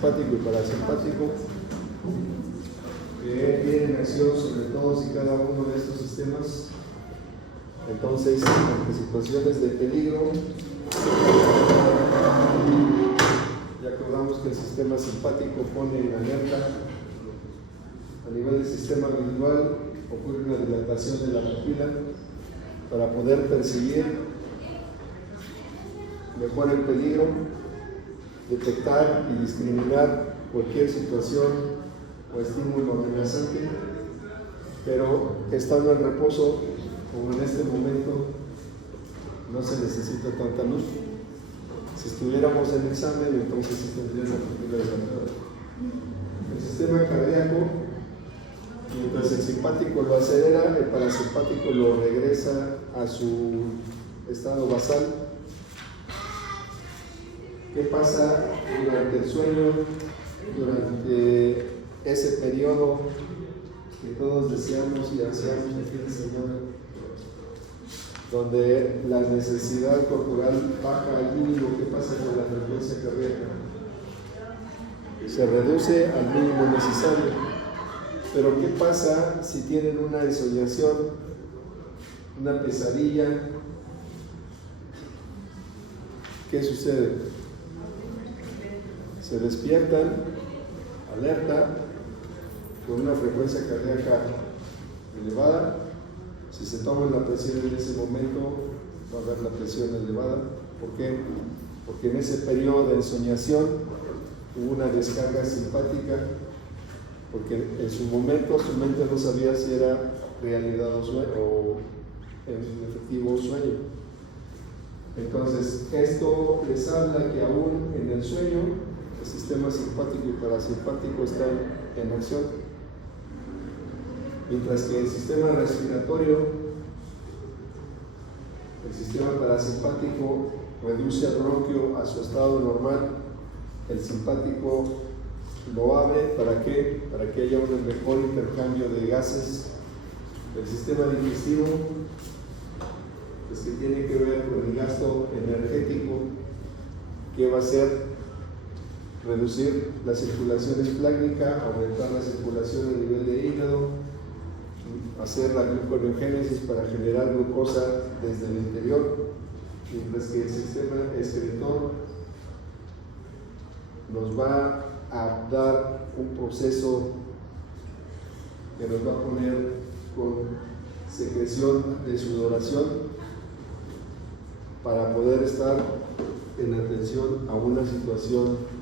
simpático y parasimpático, que tienen acción sobre todos y cada uno de estos sistemas. Entonces, ante situaciones de peligro, ya acordamos que el sistema simpático pone en alerta. A nivel del sistema visual ocurre una dilatación de la pupila para poder percibir mejor el peligro, detectar y discriminar cualquier situación o estímulo amenazante, pero estando en reposo, como en este momento, no se necesita tanta luz. Si estuviéramos en examen, entonces sí tendría la pupila dilatada. El sistema cardíaco, mientras el simpático lo acelera, el parasimpático lo regresa a su estado basal. ¿Qué pasa durante el sueño, durante ese periodo que todos deseamos y ansiamos aquí en el Señor, donde la necesidad corporal baja al mínimo? ¿Qué pasa con la frecuencia cardíaca? Se reduce al mínimo necesario. Pero ¿qué pasa si tienen una ensoñación, una pesadilla? ¿Qué sucede? Se despiertan, alerta, con una frecuencia cardíaca elevada. Si se toman la presión en ese momento, va a haber la presión elevada. ¿Por qué? Porque en ese periodo de ensoñación hubo una descarga simpática, porque en su momento su mente no sabía si era realidad o en efectivo sueño. Entonces, esto les habla que aún en el sueño el sistema simpático y parasimpático están en acción, mientras que el sistema respiratorio, el sistema parasimpático reduce al bronquio a su estado normal, el simpático lo abre. ¿Para qué? Para que haya un mejor intercambio de gases. El sistema digestivo, pues, que tiene que ver con el gasto energético, que va a ser reducir la circulación esplácnica, aumentar la circulación a nivel de hígado, hacer la gluconeogénesis para generar glucosa desde el interior, mientras que el sistema excretor nos va a dar un proceso que nos va a poner con secreción de sudoración para poder estar en atención a una situación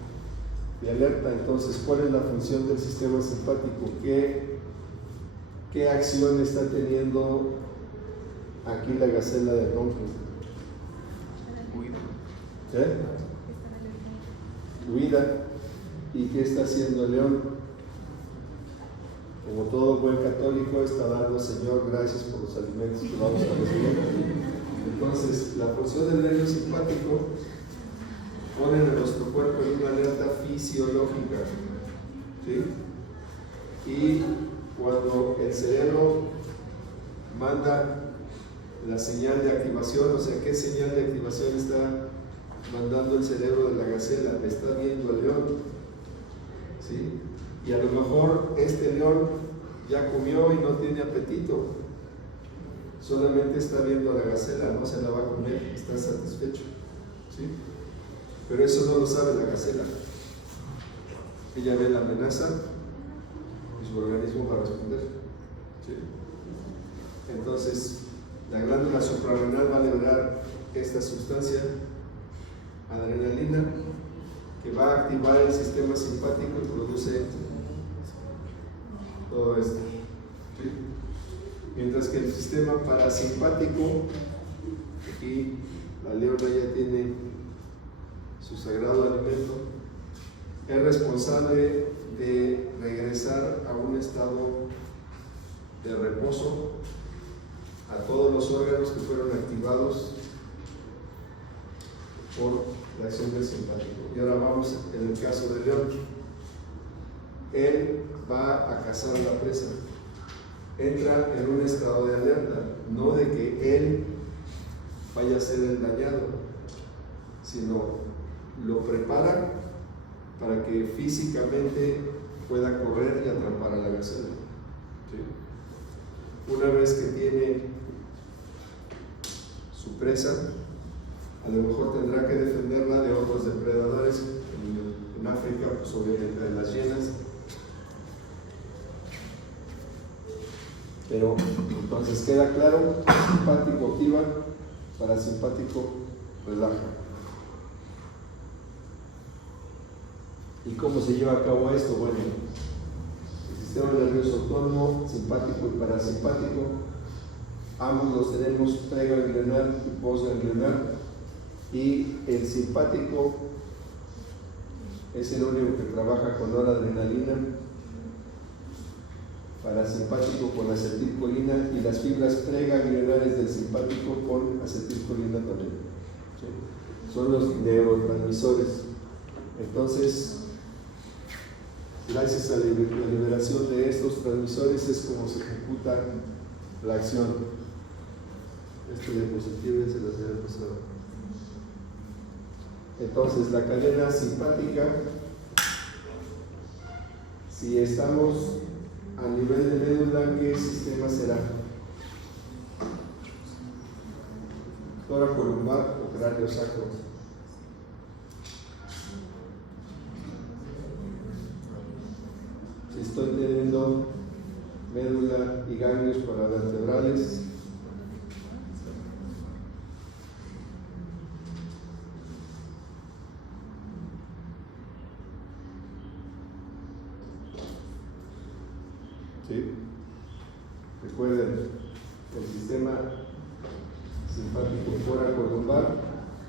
de alerta. Entonces, ¿cuál es la función del sistema simpático? ¿Qué acción está teniendo aquí la gacela de bronquio? Huida. ¿Y qué está haciendo el león? Como todo buen católico, está dando: Señor, gracias por los alimentos que vamos a recibir. Entonces, la función del nervio simpático pone en nuestro cuerpo en una alerta fisiológica, ¿sí? Y cuando el cerebro manda la señal de activación, o sea, ¿qué señal de activación está mandando el cerebro de la gacela? Está viendo al león, ¿sí? Y a lo mejor este león ya comió y no tiene apetito, solamente está viendo a la gacela, no se la va a comer, está satisfecho, ¿sí? Pero eso no lo sabe la gacela. Ella ve la amenaza y su organismo va a responder, ¿sí? Entonces, la glándula suprarrenal va a liberar esta sustancia, adrenalina, que va a activar el sistema simpático y produce todo esto, ¿sí? Mientras que el sistema parasimpático, aquí la leona ya tiene su sagrado alimento, es responsable de regresar a un estado de reposo a todos los órganos que fueron activados por la acción del simpático. Y ahora vamos en el caso del león. Él va a cazar a la presa, entra en un estado de alerta, no de que él vaya a ser el dañado, sino lo prepara para que físicamente pueda correr y atrapar a la gacela. ¿Sí? Una vez que tiene su presa, a lo mejor tendrá que defenderla de otros depredadores. En África, pues obviamente de las hienas. Pero entonces queda claro: simpático activa, parasimpático relaja. ¿Y cómo se lleva a cabo esto? Bueno, el sistema nervioso autónomo, simpático y parasimpático, ambos los tenemos preganglionar y postganglionar, y el simpático es el único que trabaja con noradrenalina, parasimpático con acetilcolina, y las fibras preganglionares del simpático con acetilcolina también. ¿Sí? Son los neurotransmisores. Entonces, gracias a la liberación de estos transmisores es como se ejecuta la acción. Esta diapositiva ya se las había pasado. Entonces, la cadena simpática, si estamos a nivel de médula, ¿qué sistema será? Toracolumbar o cráneo sacro. Si estoy teniendo médula y ganglios paravertebrales, ¿sí? Recuerden, el sistema simpático toracolumbar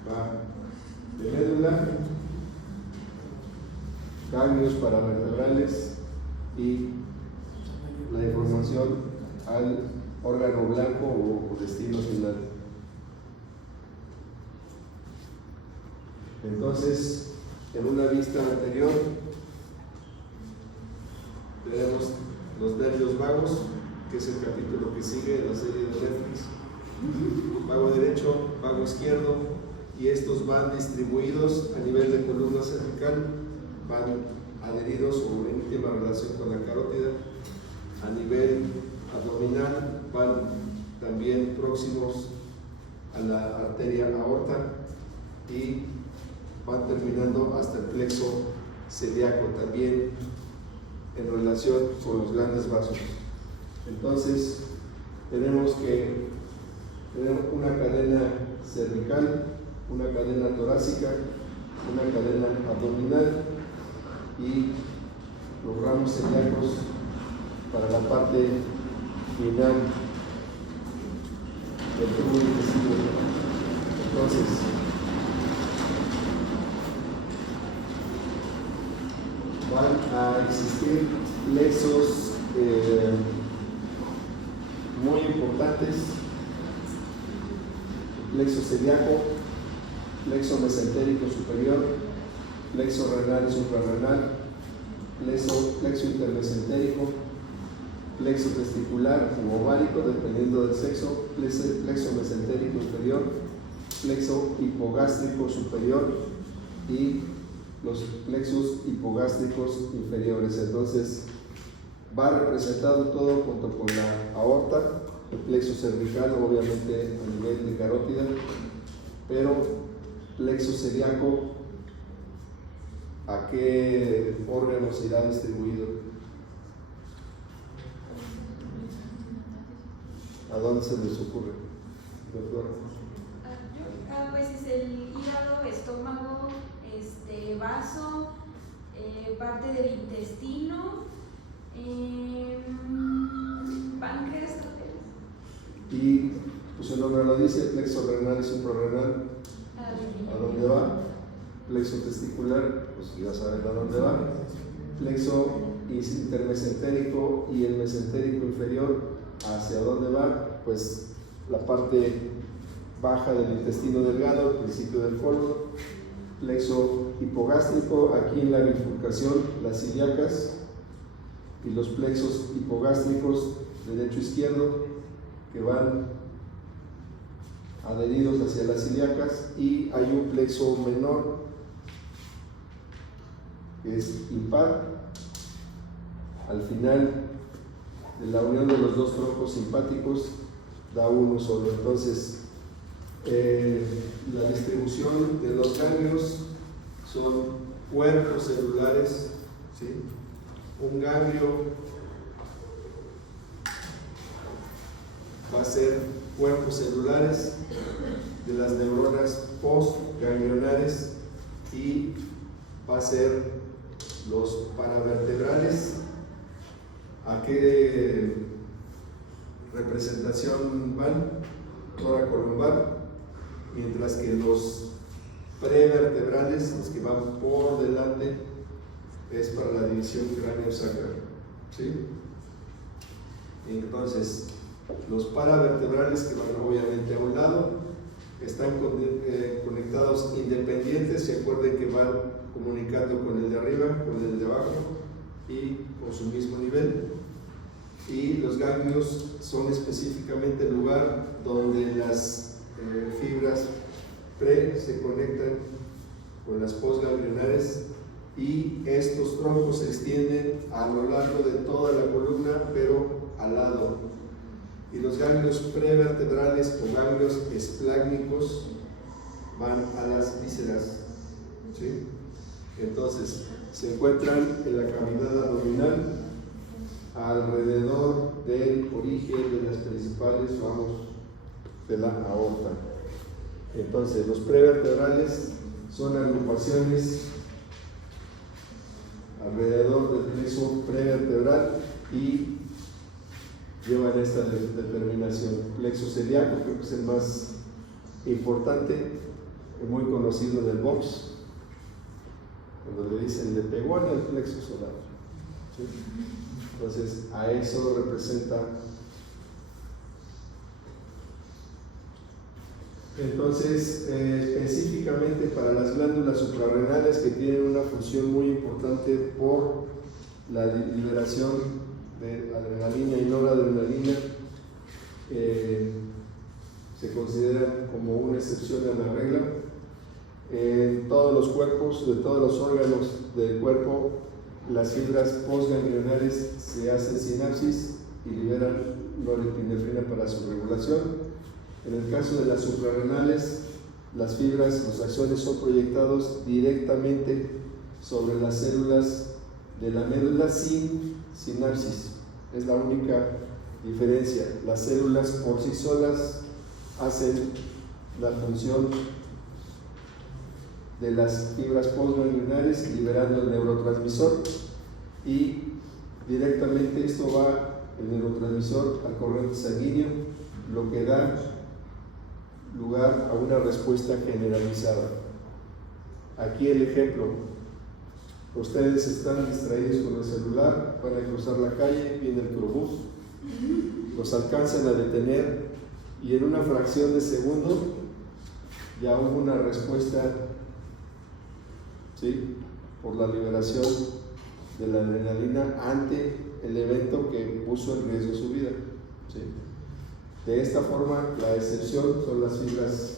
va de médula, ganglios paravertebrales y la información al órgano blanco o destino final. Entonces, en una vista anterior tenemos los nervios vagos, que es el capítulo que sigue de la serie de Netflix. Vago derecho, vago izquierdo, y estos van distribuidos a nivel de columna cervical, van adheridos o en íntima relación con la carótida. A nivel abdominal van también próximos a la arteria aorta y van terminando hasta el plexo celíaco, también en relación con los grandes vasos. Entonces, tenemos que tener una cadena cervical, una cadena torácica, una cadena abdominal y los ramos celíacos para la parte final del tubo intestinal. Entonces, van a existir plexos muy importantes: plexo celíaco, plexo mesentérico superior, plexo renal y suprarrenal, plexo intermesentérico, plexo testicular u ovárico, dependiendo del sexo, plexo mesentérico inferior, plexo hipogástrico superior y los plexos hipogástricos inferiores. Entonces, va representado todo junto con la aorta, el plexo cervical, obviamente a nivel de carótida, pero plexo celíaco, ¿a qué órganos irá distribuido? ¿A dónde se les ocurre, doctor? Pues es el hígado, estómago, vaso, parte del intestino, páncreas. Y pues el nombre lo dice: plexo renal y suprarrenal. ¿A dónde va? Plexo testicular, pues ya saben a dónde va. Plexo intermesentérico y el mesentérico inferior, ¿hacia dónde va? Pues la parte baja del intestino delgado, al principio del colon. Plexo hipogástrico, aquí en la bifurcación, las ilíacas, y los plexos hipogástricos derecho-izquierdo, que van adheridos hacia las ilíacas, y hay un plexo menor que es impar. Al final de la unión de los dos troncos simpáticos da uno solo. Entonces, la distribución de los ganglios son cuerpos celulares, ¿sí? Un ganglio va a ser cuerpos celulares de las neuronas postganglionares y va a ser los paravertebrales. ¿A qué representación van? Toracolumbar, mientras que los prevertebrales, los que van por delante, es para la división cráneo-sacral, ¿sí? Entonces, los paravertebrales, que van obviamente a un lado, están conectados independientes. Se acuerden que van comunicando con el de arriba, con el de abajo y con su mismo nivel. Y los ganglios son específicamente el lugar donde las fibras pre se conectan con las postganglionares, y estos troncos se extienden a lo largo de toda la columna, pero al lado. Y los ganglios prevertebrales o ganglios esplágnicos van a las vísceras, ¿sí? Entonces, se encuentran en la cavidad abdominal, alrededor del origen de las principales ramos de la aorta. Entonces, los prevertebrales son agrupaciones alrededor del plexo prevertebral y llevan esta determinación. Plexo celíaco, creo que es el más importante, muy conocido del box, cuando le dicen le pegó en el plexo solar, ¿sí? Entonces, a eso representa. Entonces, específicamente para las glándulas suprarrenales, que tienen una función muy importante por la liberación de adrenalina y noradrenalina, se consideran como una excepción a la regla. En todos los cuerpos, de todos los órganos del cuerpo, las fibras postganglionares se hacen sinapsis y liberan norepinefrina para su regulación. En el caso de las suprarrenales, las fibras, los axones son proyectados directamente sobre las células de la médula sin sinapsis. Es la única diferencia. Las células por sí solas hacen la función de las fibras postganglionares liberando el neurotransmisor, y directamente esto va, el neurotransmisor, al torrente sanguíneo, lo que da lugar a una respuesta generalizada. Aquí el ejemplo: ustedes están distraídos con el celular, van a cruzar la calle, viene el crobús, los alcanzan a detener y en una fracción de segundo ya hubo una respuesta, ¿sí?, por la liberación de la adrenalina ante el evento que puso en riesgo su vida, ¿sí? De esta forma, la excepción son las fibras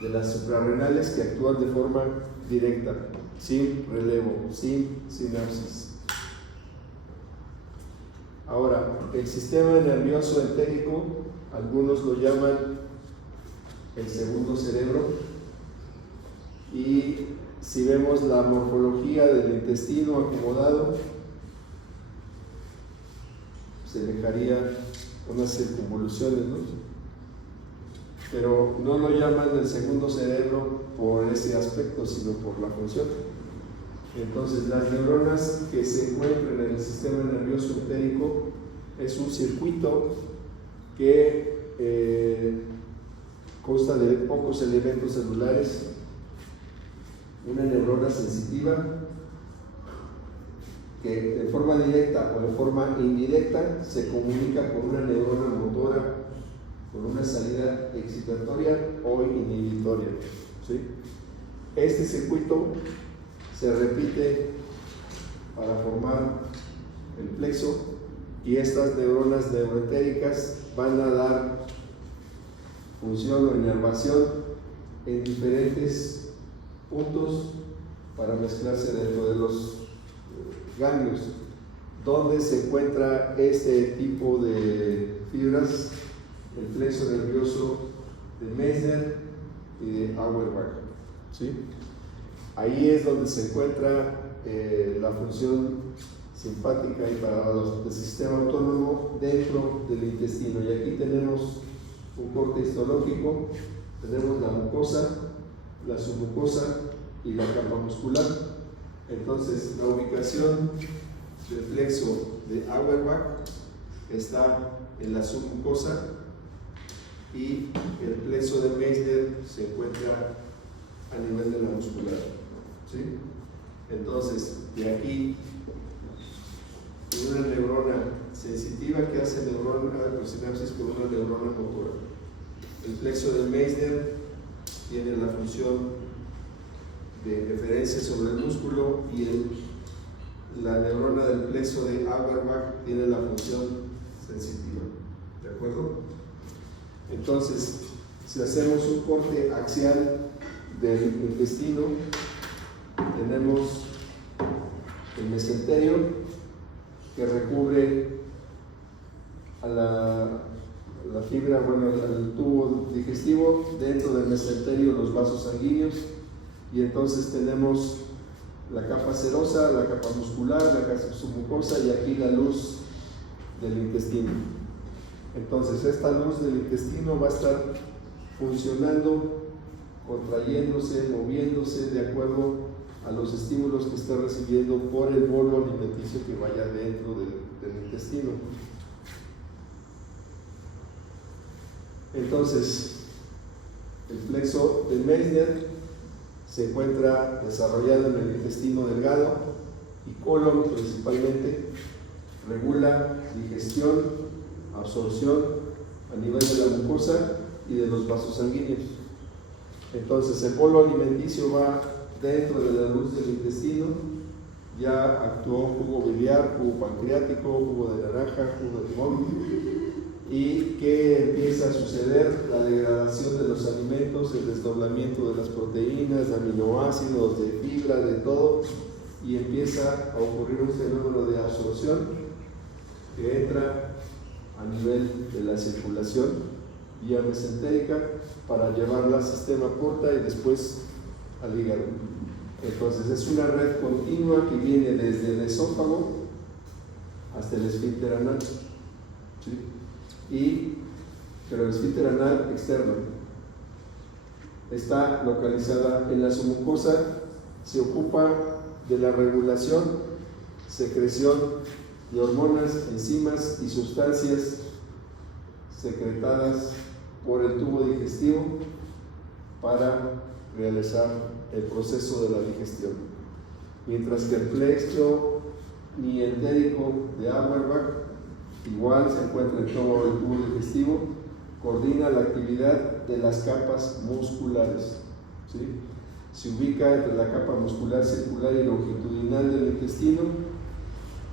de las suprarrenales, que actúan de forma directa, sin relevo, sin sinapsis. Ahora, el sistema nervioso entérico, algunos lo llaman el segundo cerebro, y si vemos la morfología del intestino acomodado, se dejaría unas circunvoluciones, ¿no? Pero no lo llaman el segundo cerebro por ese aspecto, sino por la función. Entonces, las neuronas que se encuentran en el sistema nervioso entérico es un circuito que consta de pocos elementos celulares. Una neurona sensitiva, que de forma directa o de forma indirecta se comunica con una neurona motora, con una salida excitatoria o inhibitoria, ¿sí? Este circuito se repite para formar el plexo, y estas neuronas neuroentéricas van a dar función o inervación en diferentes puntos para mezclarse dentro de los ganglios. ¿Dónde se encuentra este tipo de fibras? El plexo nervioso de Meissner y de Auerbach, ¿sí? Ahí es donde se encuentra la función simpática y del sistema autónomo dentro del intestino. Y aquí tenemos un corte histológico, tenemos la mucosa, la submucosa y la capa muscular. Entonces, la ubicación del plexo de Auerbach está en la submucosa y el plexo de Meissner se encuentra a nivel de la muscular, ¿sí? Entonces, de aquí, una neurona sensitiva que hace neurosinapsis con una neurona motora. El plexo de Meissner tiene la función de referencia sobre el músculo y la neurona del plexo de Auerbach tiene la función sensitiva. ¿De acuerdo? Entonces, si hacemos un corte axial del intestino, tenemos el mesenterio que recubre a la fibra, al tubo digestivo, dentro del mesenterio los vasos sanguíneos, y entonces tenemos la capa serosa, la capa muscular, la capa submucosa y aquí la luz del intestino. Entonces esta luz del intestino va a estar funcionando, contrayéndose, moviéndose de acuerdo a los estímulos que está recibiendo por el bolo alimenticio que vaya dentro del intestino. Entonces, el plexo de Meissner se encuentra desarrollado en el intestino delgado y colon principalmente, regula digestión, absorción a nivel de la mucosa y de los vasos sanguíneos. Entonces el bolo alimenticio va dentro de la luz del intestino, ya actuó jugo biliar, jugo pancreático, jugo de naranja, jugo de limón. ¿Y qué empieza a suceder? La degradación de los alimentos, el desdoblamiento de las proteínas, de aminoácidos, de fibra, de todo, y empieza a ocurrir un fenómeno de absorción que entra a nivel de la circulación vía mesentérica para llevarla al sistema porta y después al hígado. Entonces es una red continua que viene desde el esófago hasta el esfínter anal, ¿sí? Pero el esfínter anal externo está localizada en la submucosa, se ocupa de la regulación, secreción de hormonas, enzimas y sustancias secretadas por el tubo digestivo para realizar el proceso de la digestión. Mientras que el plexo mientérico de Auerbach igual se encuentra en todo el tubo digestivo, coordina la actividad de las capas musculares, ¿sí? Se ubica entre la capa muscular circular y longitudinal del intestino,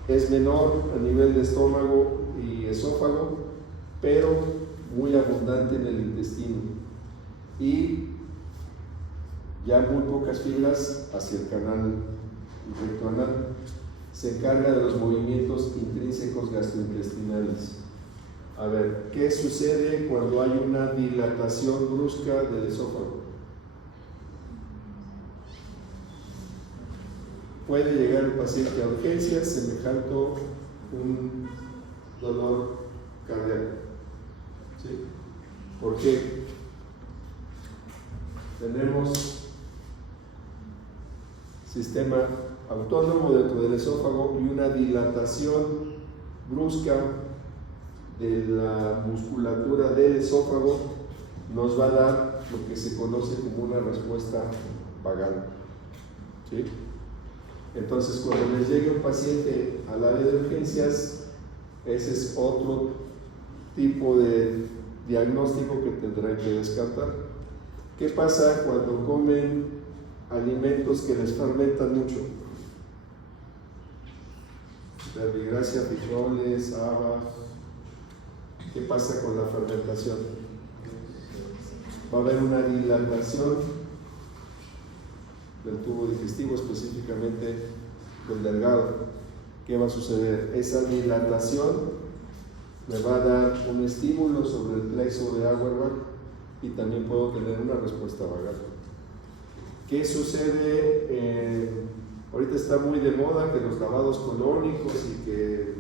es menor a nivel de estómago y esófago, pero muy abundante en el intestino y ya muy pocas fibras hacia el canal rectoanal. Se encarga de los movimientos intrínsecos gastrointestinales. A ver, ¿qué sucede cuando hay una dilatación brusca del esófago? Puede llegar el paciente a urgencias semejante un dolor cardíaco, ¿sí? ¿Por qué? Tenemos sistema autónomo dentro del esófago y una dilatación brusca de la musculatura del esófago nos va a dar lo que se conoce como una respuesta vagal, ¿sí? Entonces, cuando les llegue un paciente al área de urgencias, ese es otro tipo de diagnóstico que tendrán que descartar. ¿Qué pasa cuando comen alimentos que les fermentan mucho? Verbigracia, frijoles, habas. ¿Qué pasa con la fermentación? Va a haber una dilatación del tubo digestivo, específicamente del delgado. ¿Qué va a suceder? Esa dilatación me va a dar un estímulo sobre el plexo de Auerbach y también puedo tener una respuesta vagal. ¿Qué sucede? Ahorita está muy de moda que los lavados colónicos y ¿qué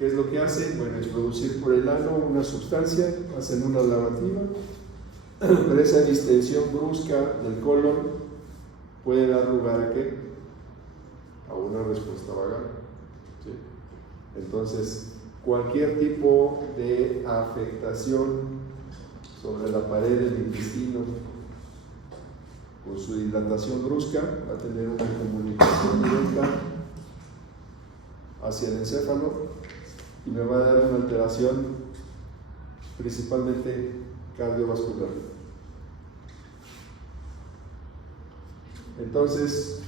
es lo que hacen? Bueno, introducir por el ano una sustancia, hacen una lavativa, pero esa distensión brusca del colon puede dar lugar ¿a qué? A una respuesta vagal. ¿Sí? Entonces, cualquier tipo de afectación sobre la pared del intestino con su dilatación brusca va a tener una comunicación directa hacia el encéfalo y me va a dar una alteración principalmente cardiovascular. Entonces,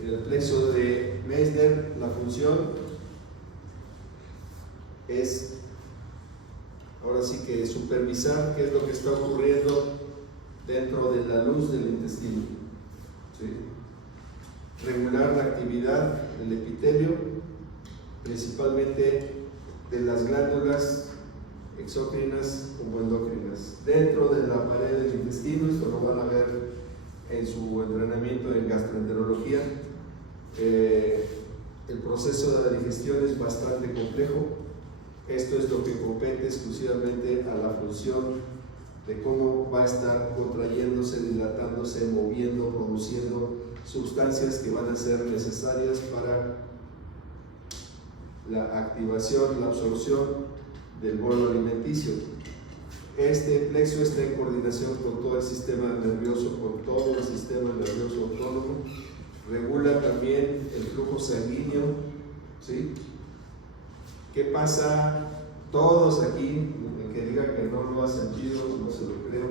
en el plexo de Meissner, la función es, ahora sí que supervisar qué es lo que está ocurriendo dentro de la luz del intestino, ¿sí? Regular la actividad del epitelio, principalmente de las glándulas exócrinas como endócrinas, dentro de la pared del intestino. Esto lo van a ver en su entrenamiento en gastroenterología. El proceso de la digestión es bastante complejo. Esto es lo que compete exclusivamente a la función de cómo va a estar contrayéndose, dilatándose, moviendo, produciendo sustancias que van a ser necesarias para la activación, la absorción del bolo alimenticio. Este plexo está en coordinación con todo el sistema nervioso, con todo el sistema nervioso autónomo. Regula también el flujo sanguíneo, ¿sí? ¿Qué pasa? Todos aquí, el que diga que no lo ha sentido, no se lo creo,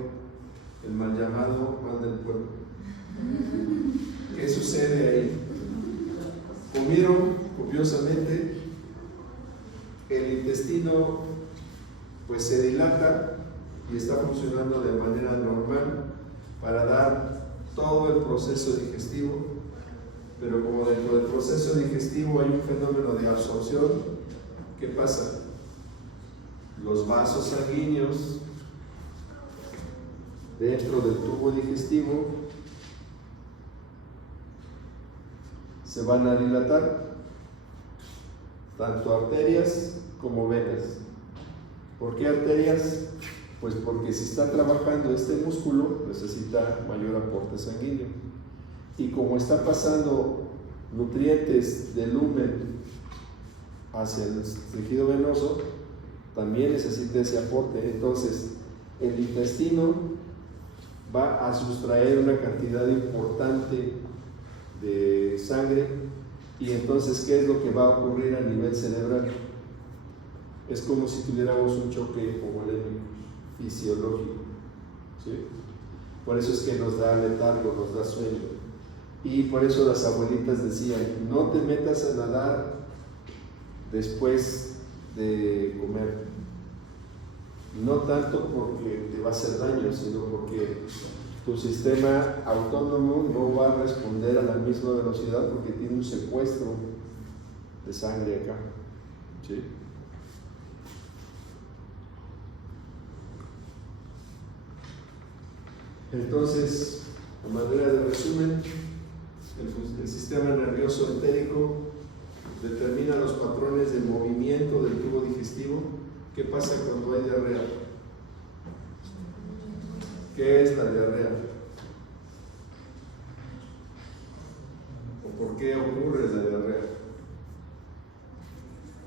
el mal llamado mal del pueblo. ¿Qué sucede ahí? Comieron copiosamente, el intestino pues se dilata y está funcionando de manera normal para dar todo el proceso digestivo, pero como dentro del proceso digestivo hay un fenómeno de absorción, ¿qué pasa? Los vasos sanguíneos dentro del tubo digestivo se van a dilatar, tanto arterias como venas. ¿Por qué arterias? Pues porque si está trabajando este músculo necesita mayor aporte sanguíneo, y como está pasando nutrientes del lumen hacia el tejido venoso, también necesita ese aporte. Entonces el intestino va a sustraer una cantidad importante de sangre, y entonces ¿qué es lo que va a ocurrir a nivel cerebral? Es como si tuviéramos un choque homolémico fisiológico, ¿sí? Por eso es que nos da letargo, nos da sueño, y por eso las abuelitas decían: no te metas a nadar después de comer, no tanto porque te va a hacer daño, sino porque tu sistema autónomo no va a responder a la misma velocidad porque tiene un secuestro de sangre acá, ¿sí? Entonces, a manera de resumen, el sistema nervioso entérico determina los patrones de movimiento del tubo digestivo. ¿Qué pasa cuando hay diarrea? ¿Qué es la diarrea? ¿O por qué ocurre la diarrea?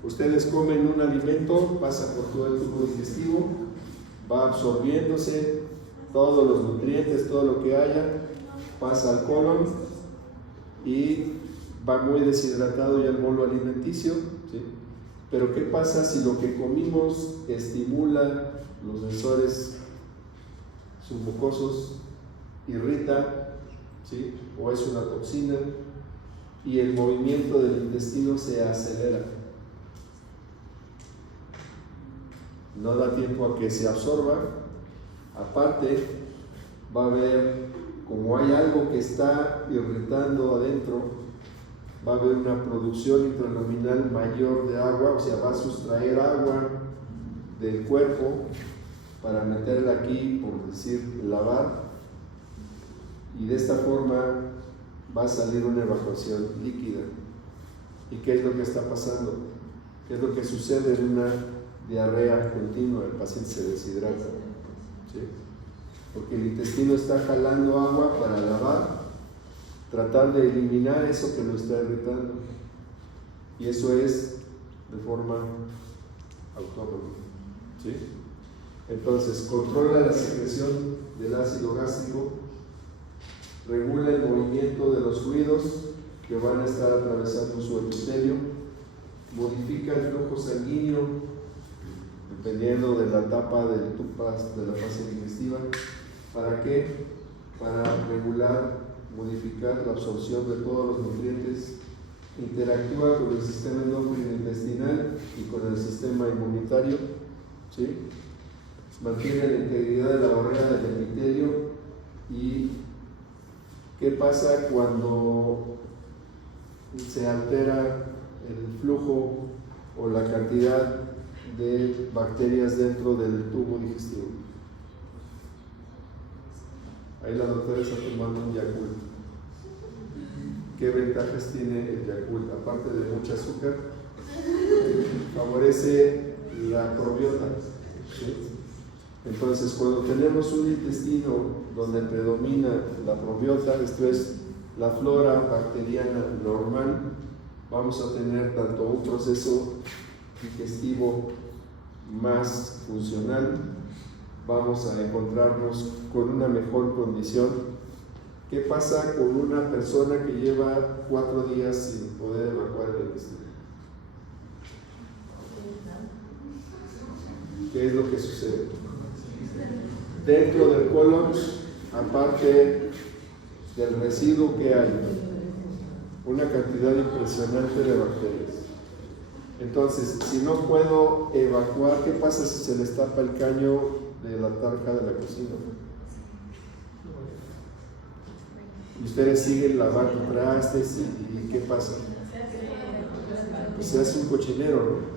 Ustedes comen un alimento, pasa por todo el tubo digestivo, va absorbiéndose todos los nutrientes, todo lo que haya, pasa al colon y va muy deshidratado ya el bolo alimenticio, ¿sí? Pero ¿qué pasa si lo que comimos estimula los sensores submucosos, irrita, ¿sí? O es una toxina, y el movimiento del intestino se acelera? No da tiempo a que se absorba. Aparte, va a haber, como hay algo que está irritando adentro, va a haber una producción intraluminal mayor de agua, o sea, va a sustraer agua del cuerpo para meterla aquí, por decir, lavar, y de esta forma va a salir una evacuación líquida. ¿Y qué es lo que está pasando? ¿Qué es lo que sucede en una diarrea continua? El paciente se deshidrata, ¿sí? Porque el intestino está jalando agua para lavar, tratar de eliminar eso que lo está irritando. Y eso es de forma autónoma, ¿sí? Entonces, controla la secreción del ácido gástrico, regula el movimiento de los fluidos que van a estar atravesando su epitelio, modifica el flujo sanguíneo dependiendo de la etapa del TUPAS de la fase digestiva. ¿Para qué? Para regular, modificar la absorción de todos los nutrientes, interactúa con el sistema endocrino intestinal y con el sistema inmunitario, ¿sí? Mantiene la integridad de la barrera del epitelio. ¿Y qué pasa cuando se altera el flujo o la cantidad de bacterias dentro del tubo digestivo? Ahí la doctora está tomando un Yakult. ¿Qué ventajas tiene el Yakult? Aparte de mucho azúcar, favorece la probiota, ¿sí? Entonces, cuando tenemos un intestino donde predomina la probiota, esto es la flora bacteriana normal, vamos a tener tanto un proceso digestivo más funcional, vamos a encontrarnos con una mejor condición. ¿Qué pasa con una persona que lleva 4 días sin poder evacuar el intestino? ¿Qué es lo que sucede? Dentro del colon, aparte del residuo que hay, una cantidad impresionante de bacterias. Entonces, si no puedo evacuar, ¿qué pasa si se les tapa el caño de la tarja de la cocina? Y ustedes siguen lavando trastes y ¿qué pasa? Pues se hace un cochinero, ¿no?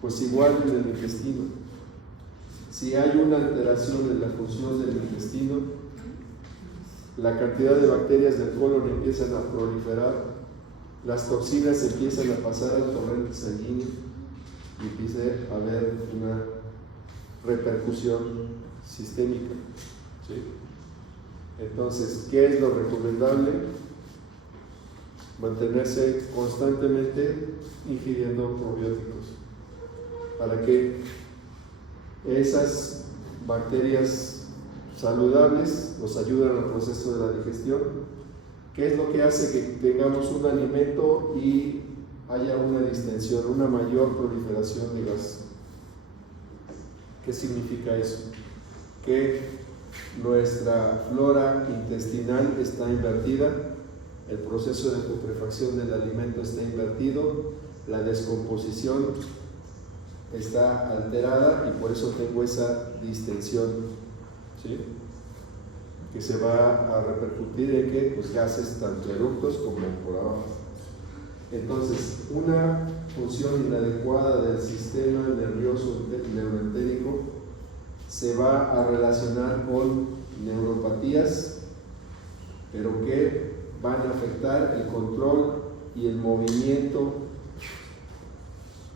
Pues igual en el intestino. Si hay una alteración en la función del intestino, la cantidad de bacterias del colon empiezan a proliferar, las toxinas empiezan a pasar al torrente sanguíneo y empieza a haber una repercusión sistémica, ¿sí? Entonces, ¿qué es lo recomendable? Mantenerse constantemente ingiriendo probióticos para que esas bacterias saludables nos ayudan al proceso de la digestión. ¿Qué es lo que hace que tengamos un alimento y haya una distensión, una mayor proliferación de gas? ¿Qué significa eso? Que nuestra flora intestinal está invertida, el proceso de putrefacción del alimento está invertido, la descomposición está alterada y por eso tengo esa distensión, ¿sí? Que se va a repercutir en que pues, gases tanto eructos como por abajo. Entonces, una función inadecuada del sistema nervioso neuroentérico se va a relacionar con neuropatías, pero que van a afectar el control y el movimiento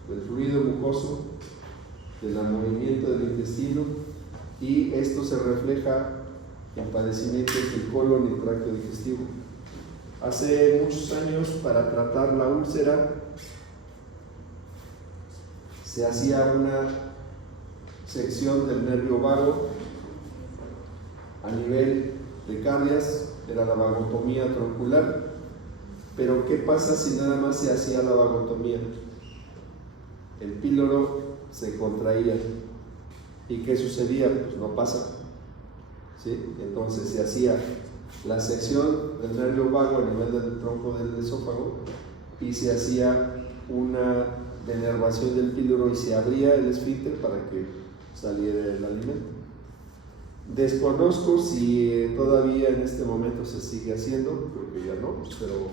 del fluido mucoso, del movimiento del intestino, y esto se refleja en padecimientos del colon y tracto digestivo. Hace muchos años, para tratar la úlcera, se hacía una sección del nervio vago a nivel de cardias, era la vagotomía troncular. Pero ¿qué pasa si nada más se hacía la vagotomía? El píloro se contraía. ¿Y qué sucedía? Pues no pasa, ¿sí? Entonces se hacía la sección del nervio vago a nivel del tronco del esófago y se hacía una denervación del píloro y se abría el esfínter para que saliera el alimento. Desconozco si todavía en este momento se sigue haciendo, creo que ya no, pero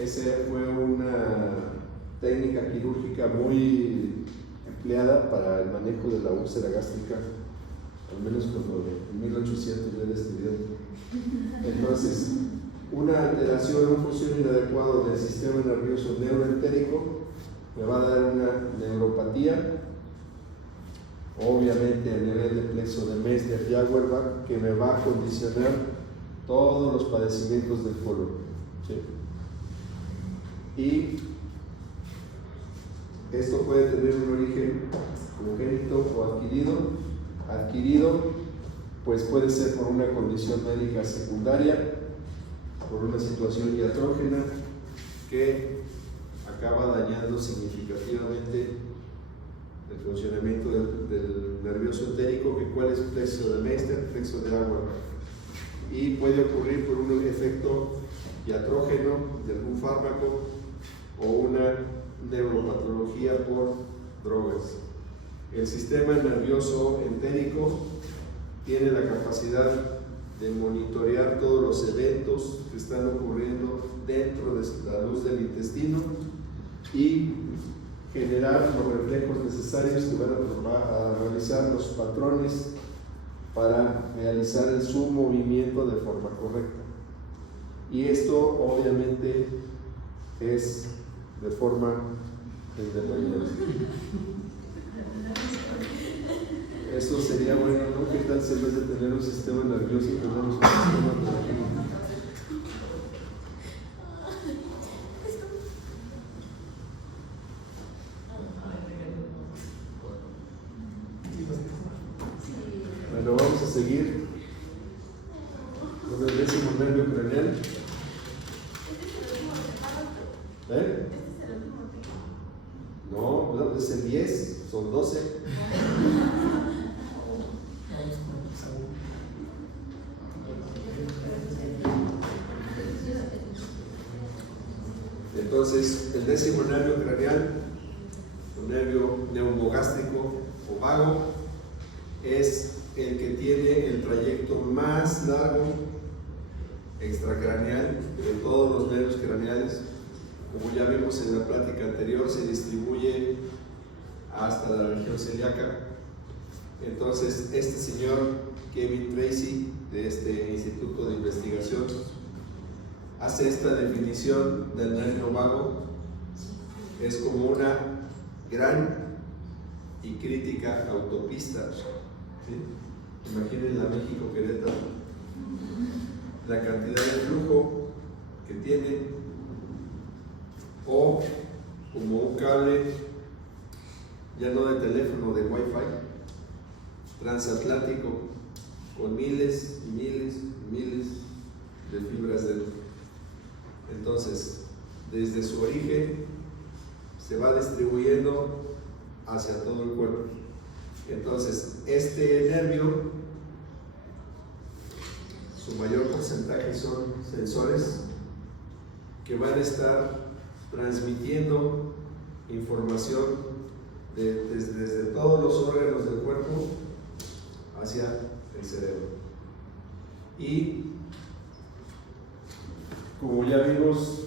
esa fue una técnica quirúrgica muy empleada para el manejo de la úlcera gástrica, al menos cuando en 1800 yo era estudiante. Entonces, una alteración o función inadecuada del sistema nervioso neuroentérico me va a dar una neuropatía, obviamente a nivel de plexo de Meissner y Auerbach, que me va a condicionar todos los padecimientos del colon, ¿sí? Y esto puede tener un origen congénito o adquirido. Adquirido, pues puede ser por una condición médica secundaria, por una situación iatrógena que acaba dañando significativamente el funcionamiento del nervioso entérico, que cuál es plexo de Meissner, plexo de Auerbach, y puede ocurrir por un efecto iatrógeno de algún fármaco o una neuropatología por drogas. El sistema nervioso entérico tiene la capacidad de monitorear todos los eventos que están ocurriendo dentro de la luz del intestino y generar los reflejos necesarios que van a realizar los patrones para realizar su movimiento de forma correcta. Y esto obviamente es de forma independiente. Eso sería bueno, ¿no? ¿Qué tal si en vez de tener un sistema nervioso tenemos un sistema nervioso? Bueno, vamos a seguir con el 10º nervio craneal. ¿Eh? No, es el 10, son 12. Entonces, el 10º nervio craneal, un nervio neumogástrico o vago, es el que tiene el trayecto más largo extracraneal de todos los nervios craneales. Como ya vimos en la plática anterior, se distribuye hasta la región celíaca. Entonces, este señor Kevin Tracy, de este Instituto de Investigación, hace esta definición del nervio vago. Es como una gran y crítica autopista, ¿sí? Imaginen la México-Querétaro, la cantidad de flujo que tiene, o como un cable ya no de teléfono, de Wi-Fi transatlántico, con miles y miles y miles de fibras dentro. Entonces, desde su origen se va distribuyendo hacia todo el cuerpo. Entonces, este nervio, su mayor porcentaje son sensores que van a estar transmitiendo información desde todos los órganos del cuerpo hacia el cerebro. Y como ya vimos,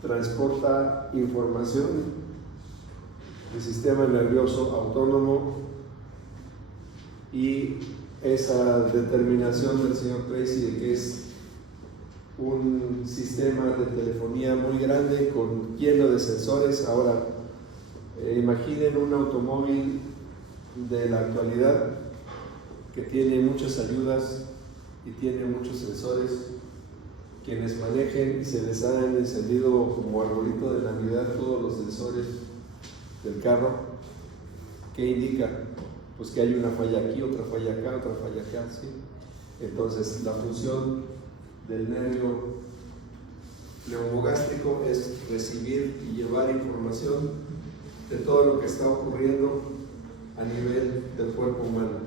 transporta información del sistema nervioso autónomo, y esa determinación del señor Tracy de que es un sistema de telefonía muy grande lleno de sensores. Ahora, imaginen un automóvil de la actualidad que tiene muchas ayudas y tiene muchos sensores. Quienes manejen y se les han encendido como arbolito de Navidad todos los sensores del carro, ¿qué indica? Pues que hay una falla aquí, otra falla acá, otra falla acá, ¿sí? Entonces, la función del nervio neumogástrico es recibir y llevar información de todo lo que está ocurriendo a nivel del cuerpo humano.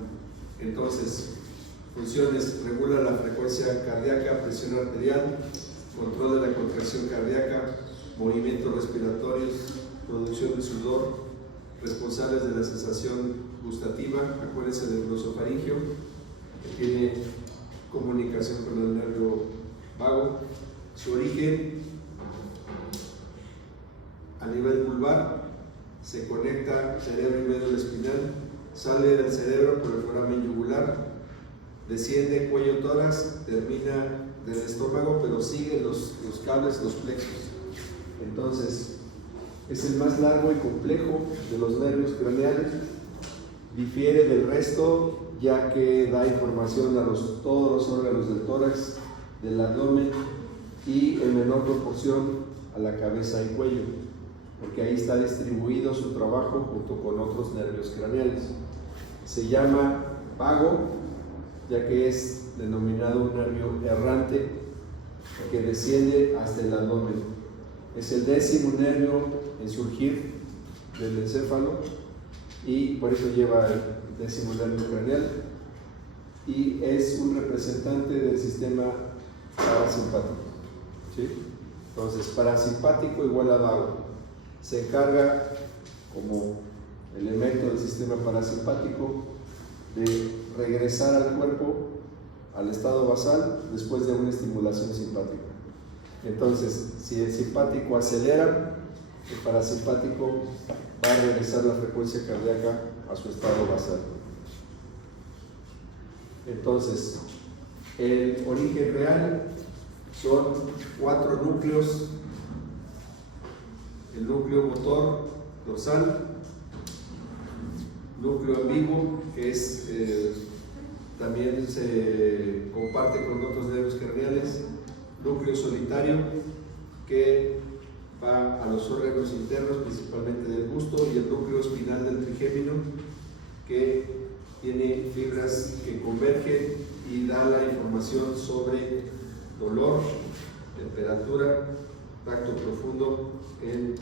Entonces, funciones: regula la frecuencia cardíaca, presión arterial, control de la contracción cardíaca, movimientos respiratorios, producción de sudor, responsables de la sensación gustativa, acuérdense del glosofaringio, que tiene comunicación con el nervio vago. Su origen a nivel vulvar, se conecta cerebro y médula espinal, sale del cerebro por el foramen yugular, desciende cuello tórax, termina del estómago, pero sigue los cables, los plexos. Entonces, es el más largo y complejo de los nervios craneales, difiere del resto ya que da información a todos los órganos del tórax, del abdomen y en menor proporción a la cabeza y cuello, porque ahí está distribuido su trabajo junto con otros nervios craneales. Se llama vago, ya que es denominado un nervio errante que desciende hasta el abdomen. Es el 10º nervio en surgir del encéfalo y por eso lleva el 10º nervio craneal y es un representante del sistema parasimpático. ¿Sí? Entonces, parasimpático igual a vago. Se encarga como elemento del sistema parasimpático de regresar al cuerpo al estado basal después de una estimulación simpática. Entonces, si el simpático acelera, el parasimpático va a regresar la frecuencia cardíaca a su estado basal. Entonces, el origen real son 4 núcleos: el núcleo motor dorsal, núcleo ambiguo, que es también se comparte con otros nervios craneales, núcleo solitario, que va a los órganos internos, principalmente del gusto, y el núcleo espinal del trigémino, que tiene fibras que convergen y da la información sobre dolor, temperatura, tacto profundo en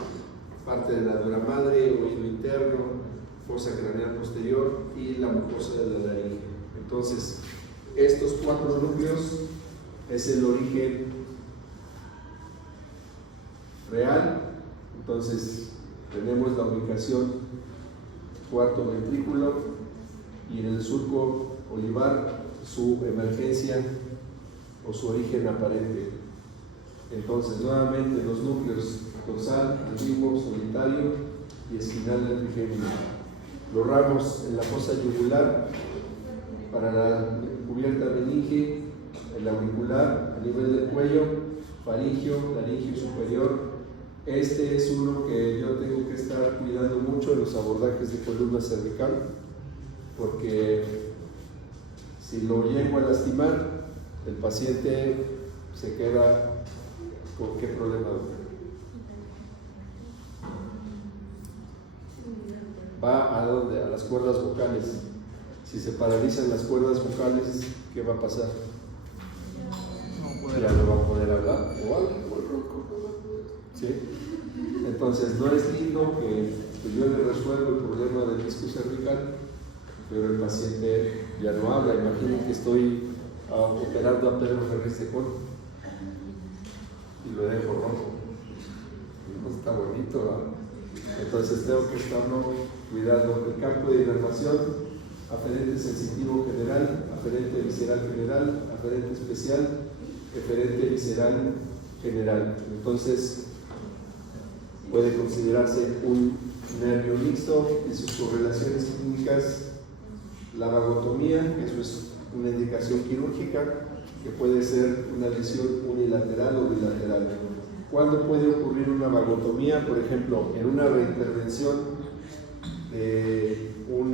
parte de la dura madre, oído interno, fosa craneal posterior y la mucosa de la laringe. Entonces, estos 4 núcleos es el origen real. Entonces, tenemos la ubicación cuarto ventrículo y en el surco olivar su emergencia o su origen aparente. Entonces, nuevamente los núcleos dorsal, ambiguo, solitario y espinal del trigémino. Los ramos en la fosa yugular para la cubierta meninge, el auricular a nivel del cuello, faringio, laringio superior. Este es uno que yo tengo que estar cuidando mucho en los abordajes de columna cervical, porque si lo llego a lastimar, el paciente se queda con qué problema. Va a dónde? A las cuerdas vocales. Si se paralizan las cuerdas vocales, ¿qué va a pasar? Ya no va a poder hablar o algo. ¿Sí? Entonces no es lindo que yo le resuelva el problema del disco cervical, pero el paciente ya no habla. Imaginen que estoy operando a Pedro Ferriz de Con y lo dejo rojo. No está bonito, ¿no? Entonces tengo que estarlo cuidando. El campo de inervación: aferente sensitivo general, aferente visceral general, aferente especial, eferente visceral general. Entonces puede considerarse un nervio mixto y sus correlaciones clínicas: la vagotomía, que eso es una indicación quirúrgica, que puede ser una lesión unilateral o bilateral. ¿Cuándo puede ocurrir una vagotomía? Por ejemplo, en una reintervención de un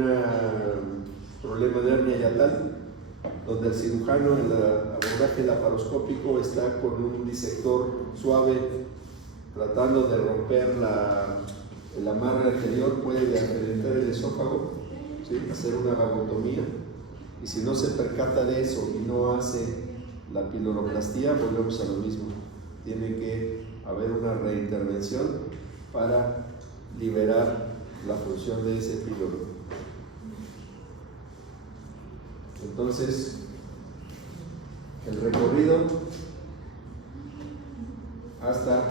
problema de hernia hiatal, donde el cirujano en el abordaje laparoscópico está con un disector suave tratando de romper el amarre anterior, puede aferentar el esófago, ¿sí? Hacer una vagotomía, y si no se percata de eso y no hace la piloroplastia, volvemos a lo mismo. Tiene que haber una reintervención para liberar la función de ese píloro. Entonces, el recorrido hasta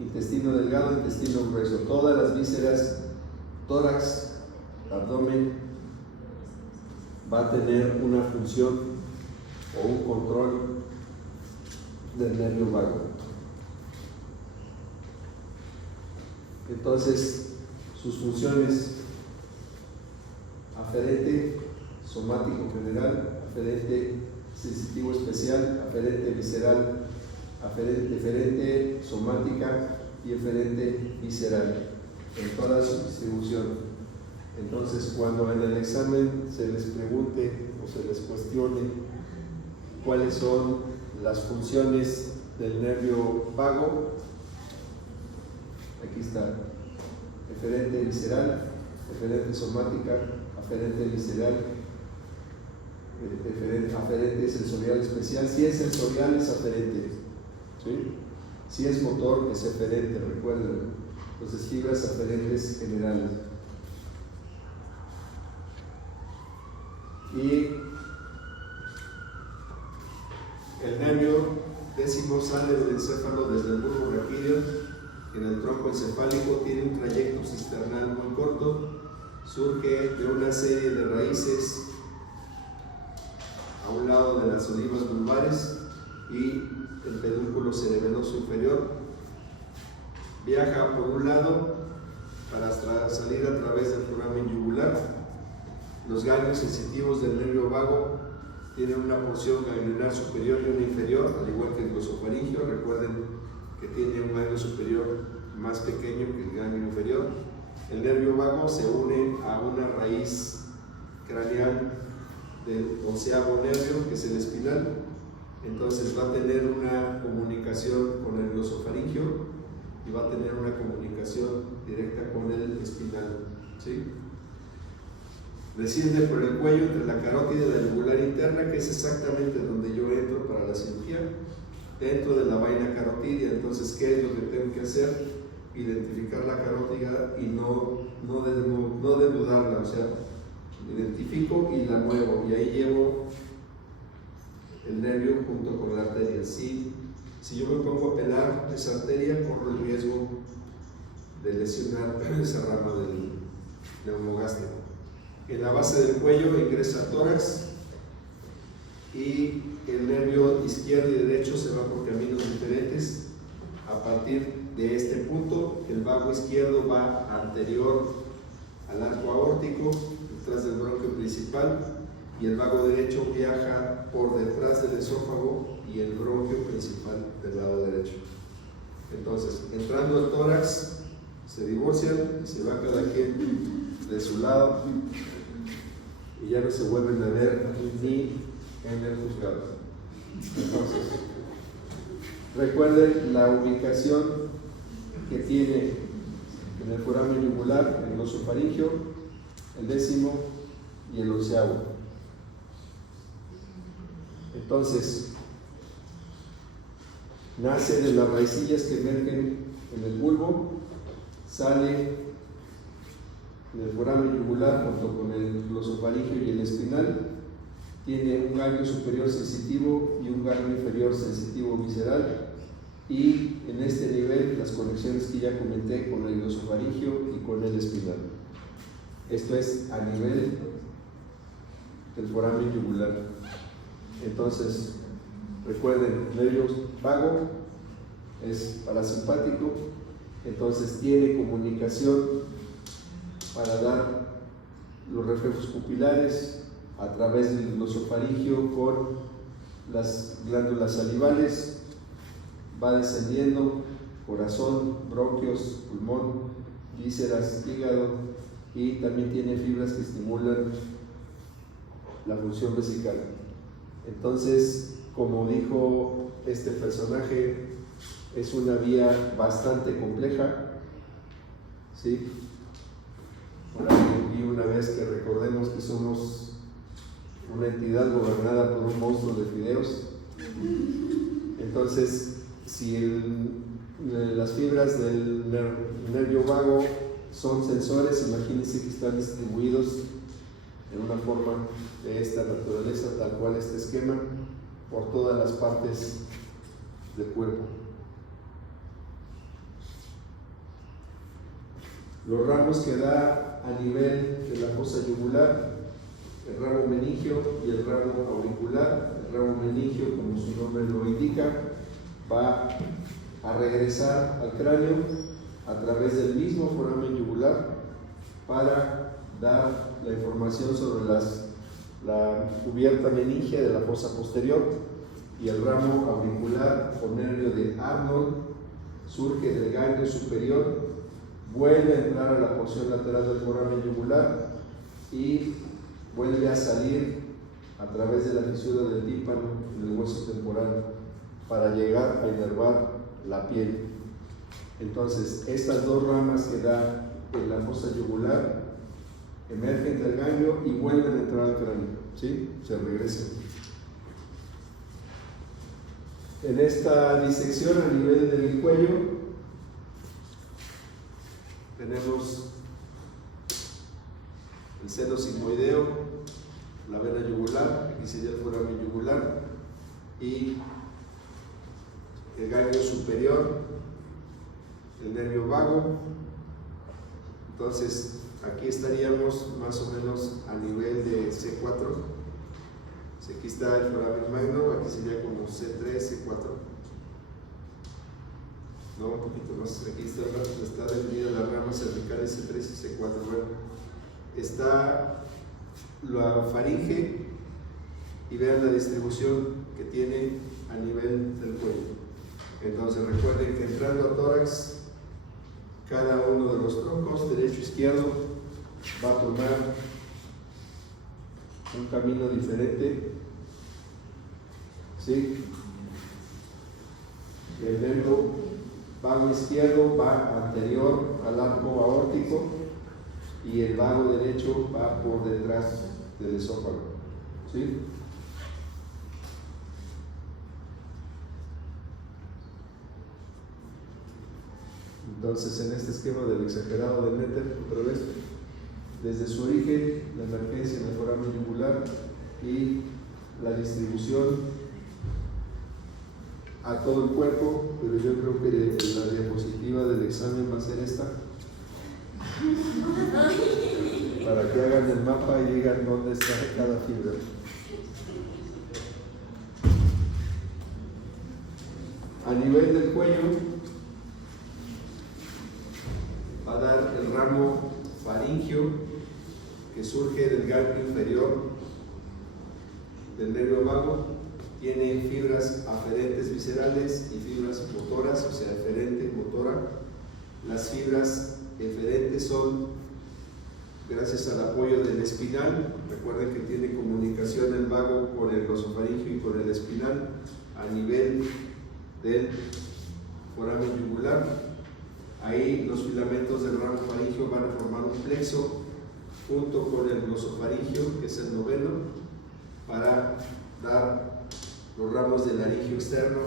intestino delgado, intestino grueso, todas las vísceras, tórax, abdomen, va a tener una función o un control del nervio vago. Entonces, sus funciones: aferente, somático general, aferente sensitivo especial, aferente visceral, eferente somática y eferente visceral, en toda su distribución. Entonces, cuando en el examen se les pregunte o se les cuestione cuáles son las funciones del nervio vago, aquí está: eferente visceral, eferente somática, aferente visceral, aferente sensorial especial. Si es sensorial, es aferente, ¿sí? Si es motor, es eferente, recuerden. Entonces, fibras aferentes generales. Y el nervio décimo sale del encéfalo desde el bulbo raquídeo en el tronco encefálico, tiene un trayecto cisternal muy corto, surge de una serie de raíces a un lado de las olivas vulvares y el pedúnculo cerebroso inferior, viaja por un lado para salir a través del foramen yugular. Los ganglios sensitivos del nervio vago tienen una porción ganglionar superior y una inferior, al igual que el glosofaringio. Recuerden que tiene un ganglio superior más pequeño que el ganglio inferior. El nervio vago se une a una raíz craneal del 11º nervio, que es el espinal. Entonces va a tener una comunicación con el glosofaringio y va a tener una comunicación directa con el espinal, ¿sí? Desciende por el cuello entre la carótida y la yugular interna, que es exactamente donde yo entro para la cirugía, dentro de la vaina carotidia. Entonces, ¿qué es lo que tengo que hacer? Identificar la carótida y no denudarla, o sea, identifico y la muevo, y ahí llevo el nervio junto con la arteria. Si yo me pongo a pelar esa arteria, corro el riesgo de lesionar esa rama del neumogástrico. En la base del cuello ingresa el tórax y el nervio izquierdo y derecho se van por caminos diferentes. A partir de este punto, el vago izquierdo va anterior al arco aórtico, detrás del bronquio principal, y el vago derecho viaja por detrás del esófago y el bronquio principal del lado derecho. Entonces, entrando el tórax, se divorcian y se va cada quien de su lado y ya no se vuelven a ver ni en el juzgado. Entonces, recuerden la ubicación que tiene en el foramen yugular, el glosofaringio, el décimo y el 11º. Entonces, nace de las raicillas que emergen en el bulbo, sale del foramen yugular junto con el glosofaringio y el espinal, tiene un ganglio superior sensitivo y un ganglio inferior sensitivo visceral, y en este nivel las conexiones que ya comenté con el glosofaringio y con el espinal. Esto es a nivel del foramen yugular. Entonces, recuerden, nervio vago es parasimpático, entonces tiene comunicación para dar los reflejos pupilares a través del glosofaringio con las glándulas salivales, va descendiendo corazón, bronquios, pulmón, vísceras, hígado, y también tiene fibras que estimulan la función vesical. Entonces, como dijo este personaje, es una vía bastante compleja, ¿sí? Por ahí vi una vez que recordemos que somos una entidad gobernada por un monstruo de fideos. Entonces, si las fibras del nervio vago son sensores, imagínense que están distribuidos en una forma de esta naturaleza, tal cual este esquema, por todas las partes del cuerpo. Los ramos que da a nivel de la fosa yugular el ramo meningio y el ramo auricular. El ramo meningio, como su nombre lo indica, va a regresar al cráneo a través del mismo foramen yugular para dar la información sobre la cubierta meningia de la fosa posterior, y el ramo auricular o nervio de Arnold surge del ganglio superior, vuelve a entrar a la porción lateral del foramen yugular y vuelve a salir a través de la fisura del tímpano en el hueso temporal para llegar a inervar la piel. Entonces, estas dos ramas que da en la fosa yugular emergen del ganglio y vuelven a entrar al cráneo, ¿sí? Se regresan. En esta disección a nivel del cuello tenemos el seno sigmoideo, la vena yugular, aquí sería el foramen yugular, y el ganglio superior, el nervio vago. Entonces aquí estaríamos más o menos a nivel de C4. Aquí está el foramen magno, aquí sería como C3, C4. No, un poquito más. Aquí está definida la rama cervical de C3 y C4. Bueno, está la faringe y vean la distribución que tiene a nivel del cuello. Entonces recuerden que entrando a tórax, cada uno de los troncos, derecho e izquierdo, va a tomar un camino diferente, ¿sí? El nervio vago izquierdo va anterior al arco aórtico y el vago derecho va por detrás del esófago, ¿sí? Entonces, en este esquema del exagerado de Metter, otra vez, desde su origen, la emergencia en el foramen yugular y la distribución a todo el cuerpo, pero yo creo que la diapositiva del examen va a ser esta, para que hagan el mapa y digan dónde está cada fibra. A nivel del cuello, va a dar el ramo faringio, que surge del ganglio inferior del nervio vago. Tiene fibras aferentes viscerales y fibras motoras, o sea, eferente y motora. Las fibras eferentes son gracias al apoyo del espinal. Recuerden que tiene comunicación el vago con el glosofaringio y con el espinal a nivel del foramen yugular. Ahí los filamentos del ramo faringio van a formar un plexo junto con el glosofaringio, que es el noveno, para dar los ramos del laringio externo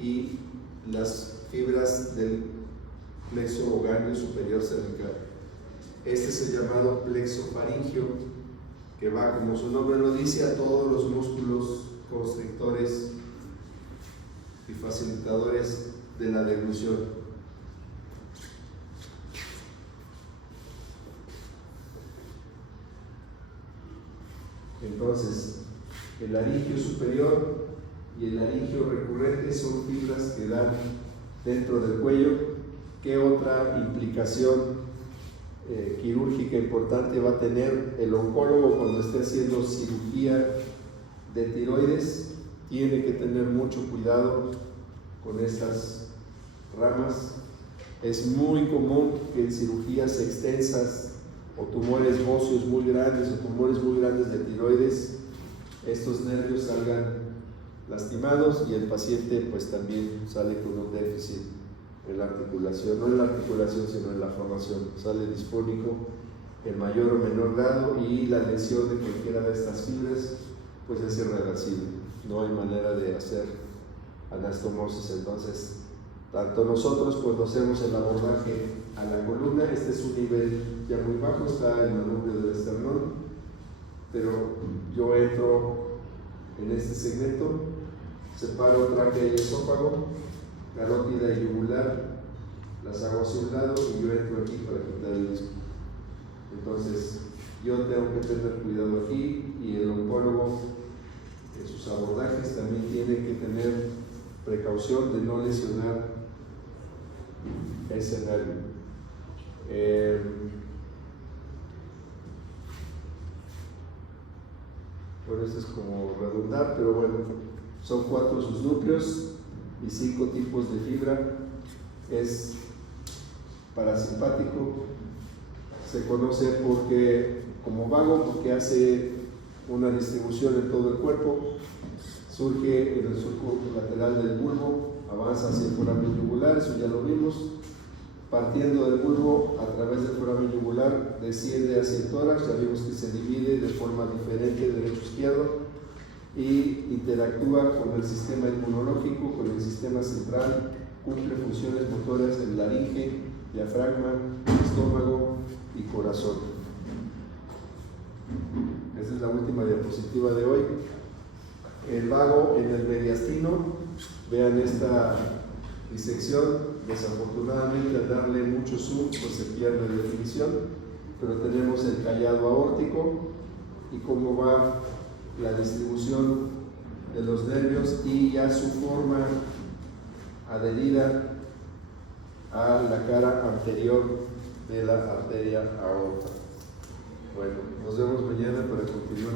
y las fibras del plexo o ganglio superior cervical. Este es el llamado plexo faringio, que va, como su nombre lo dice, a todos los músculos constrictores y facilitadores de la deglución. Entonces, el laringio superior y el laringio recurrente son fibras que dan dentro del cuello. ¿Qué otra implicación quirúrgica importante va a tener el oncólogo cuando esté haciendo cirugía de tiroides? Tiene que tener mucho cuidado con estas ramas. Es muy común que en cirugías extensas o tumores óseos muy grandes o tumores muy grandes de tiroides, estos nervios salgan lastimados y el paciente pues también sale con un déficit en la articulación, no en la articulación sino en la formación, sale disfónico en mayor o menor grado, y la lesión de cualquiera de estas fibras pues es irreversible, no hay manera de hacer anastomosis. Entonces tanto nosotros cuando hacemos el abordaje a la columna, este es un nivel ya muy bajo, está el manubrio del esternón, pero yo entro en este segmento, separo tráquea y esófago, carótida y yugular, las hago hacia un lado y yo entro aquí para quitar el disco. Entonces yo tengo que tener cuidado aquí, y el oncólogo en sus abordajes también tiene que tener precaución de no lesionar ese nervio. Por eso es como redundar, pero bueno, son 4 sus núcleos y 5 tipos de fibra. Es parasimpático, se conoce como vago porque hace una distribución en todo el cuerpo, surge en el surco lateral del bulbo, avanza hacia el foramen yugular, eso ya lo vimos, partiendo del bulbo a través del foramen yugular desciende hacia el tórax, ya vimos que se divide de forma diferente derecho-izquierdo y interactúa con el sistema inmunológico, con el sistema central, cumple funciones motoras en laringe, diafragma, estómago y corazón. Esta es la última diapositiva de hoy. El vago en el mediastino, vean esta disección. Desafortunadamente, al darle mucho zoom, pues se pierde la definición, pero tenemos el callado aórtico y cómo va la distribución de los nervios y ya su forma adherida a la cara anterior de la arteria aorta. Bueno, nos vemos mañana para continuar.